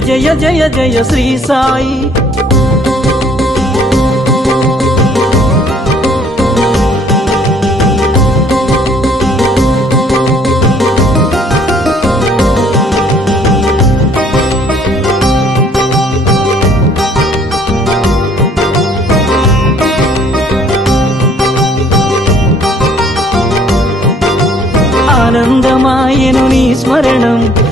జయ జయ జయ శ్రీ సాయి. ఆనందమాయను నీ స్మరణం.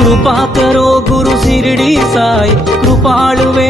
కృపాకరో గురు సిరిడి సాయి కృపాళువే మన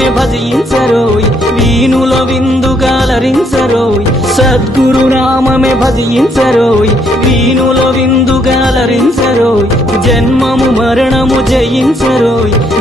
నామమే భజయించరోయ్ వీణుల విందుగాలరించరోయ్ సద్గురు నామే భజయించరోయ్ వీణుల విందుగాలరించరోయ్ జన్మము మరణము జయించరోయ్.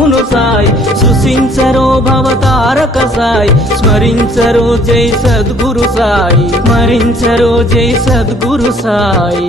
ప్రభును సాయి సృశించరో భవతారక సాయి స్మరించరో జై సద్గురు సాయి స్మరించరో జై సద్గురు సాయి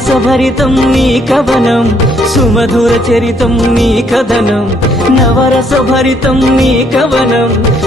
రసభరితం నీ కవనం సుమధుర చరితం నీ కథనం నవరసభరితం నీ కవనం.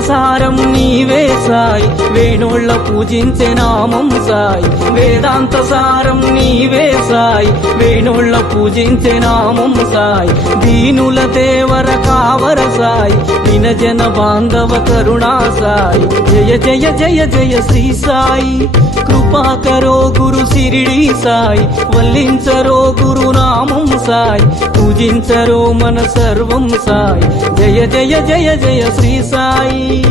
సారం నీవే సాయి. వేణోళ్ళ పూజించే నామం సాయి. వేదాంత సారం నీవే సాయి. వేణోళ్ళ పూజించే నామం సాయి. దీనుల దేవర కావర సాయి. వినజన బాంధవ కరుణా సాయి. జయ జయ జయ జయ శ్రీ సాయి. కృపాకరో గురు సిరిడి సాయి. వల్లించరో గురు నామం సాయి. పూజించరో మన సర్వం సాయి. జయ జయ జయ జయ శ్రీ సాయి.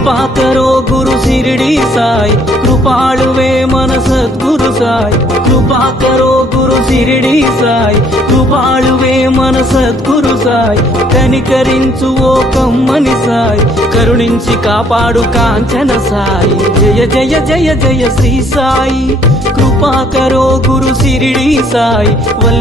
కృపాకరో గురు సిరిడి సాయి. కృపాళువే మన సద్గురు సాయి. కృపాకరో గురు సిరిడి సాయి. కృపాళువే మన సద్గురు సాయి. కనికరించు ఓ కమ్మని సాయి. కరుణించి కాపాడు కాంచన సాయి. జయ జయ జయ జయ శ్రీ సాయి. కృపాకరో గురు సిరిడి సాయి. వల్లి